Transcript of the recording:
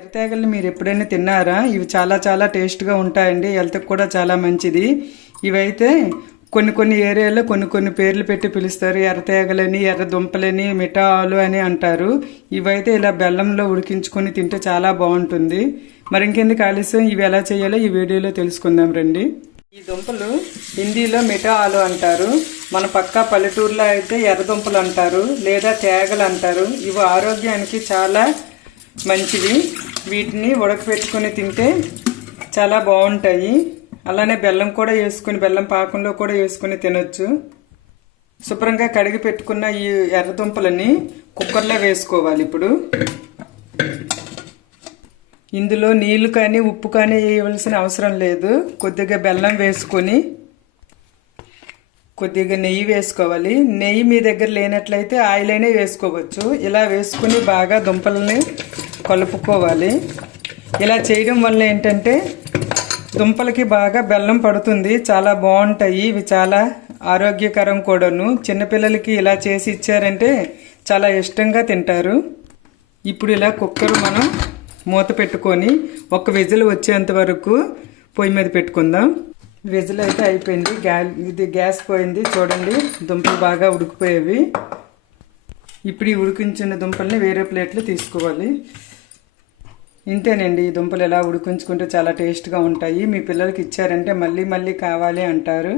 ఎర్రతేగల్ని మీరు ఎప్పుడైనా తిన్నారా? ఇవి చాలా చాలా టేస్ట్గా ఉంటాయండి. హెల్త్కి కూడా చాలా మంచిది. ఇవైతే కొన్ని కొన్ని ఏరియాలో కొన్ని కొన్ని పేర్లు పెట్టి పిలుస్తారు. ఎర్రతేగలని ఎర్ర దుంపలని మిఠాలు అని అంటారు. ఇవైతే ఇలా బెల్లంలో ఉడికించుకొని తింటే చాలా బాగుంటుంది. మరి ఇంకెందుకు ఆలస్యం? ఇవి ఎలా చేయాలో ఈ వీడియోలో తెలుసుకుందాం రండి. ఈ దుంపలు హిందీలో మిఠా ఆలు అంటారు. మన పక్క పల్లెటూరులో అయితే ఎర్రదుంపలు అంటారు లేదా తేగలు అంటారు. ఇవి ఆరోగ్యానికి చాలా మంచివి. వీటిని ఉడకపెట్టుకొని తింటే చాలా బాగుంటాయి. అలానే బెల్లం కూడా వేసుకుని బెల్లం పాకంలో కూడా వేసుకుని తినొచ్చు. శుభ్రంగా కడిగి పెట్టుకున్న ఈ ఎర్రదుంపలని కుక్కర్లో వేసుకోవాలి ఇప్పుడు. ఇందులో నీళ్ళు కానీ ఉప్పు కానీ వేయవలసిన అవసరం లేదు. కొద్దిగా బెల్లం వేసుకొని కొద్దిగా నెయ్యి వేసుకోవాలి. నెయ్యి మీ దగ్గర లేనట్లయితే ఆయిల్ అయినా వేసుకోవచ్చు. ఇలా వేసుకుని బాగా దుంపలని కలుపుకోవాలి. ఇలా చేయడం వల్ల ఏంటంటే దుంపలకి బాగా బెల్లం పడుతుంది. చాలా బాగుంటాయి. ఇవి చాలా ఆరోగ్యకరం కూడాను. చిన్నపిల్లలకి ఇలా చేసి ఇచ్చారంటే చాలా ఇష్టంగా తింటారు. ఇప్పుడు ఇలా కుక్కర్ మనం మూత పెట్టుకొని ఒక విజిల్ వచ్చేంత వరకు పొయ్యి మీద పెట్టుకుందాం. విజిల్ అయితే అయిపోయింది. గ్యా ఇది గ్యాస్ పోయింది. చూడండి దుంపలు బాగా ఉడికిపోయేవి. ఇప్పుడు ఈ ఉడికించిన దుంపల్ని వేరే ప్లేట్లో తీసుకోవాలి. ఇంతేనండి ఈ దుంపలు ఎలా ఉడికించుకుంటే చాలా టేస్ట్గా ఉంటాయి మీ పిల్లలకి ఇచ్చారంటే మళ్ళీ మళ్ళీ కావాలి అంటారు.